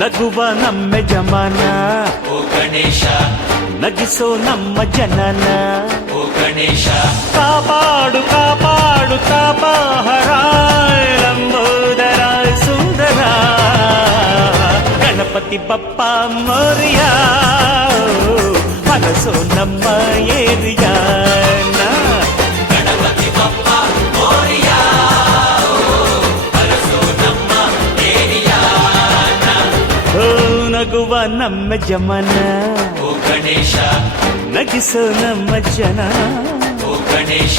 ನಗುವ ನಮ್ಮ ಜಮಾನ ಓ ಗಣೇಶ ನಗಿಸೋ ನಮ್ಮ ಜನನ ಓ ಗಣೇಶ ಕಾಪಾಡು ಕಾಪಾಡು ತಾಪಹರ ಲಂಬೋದರ ಸುಂದರ ಗಣಪತಿ ಬಪ್ಪ ಮೋರಿಯ ಹರಸೋ ನಮ್ಮ ಏರಿಯಾನ ಗಣಪತಿ ಬಪ್ಪ ಮೋರಿಯ ಹರಸೋ ನಮ್ಮ ಏರಿಯಾನ ಓ ನಗುವ ನಮ್ಮ ಜಮನ ಓ ಗಣೇಶ ನಗಿಸೋ ನಮ್ಮ ಜನ ಓ ಗಣೇಶ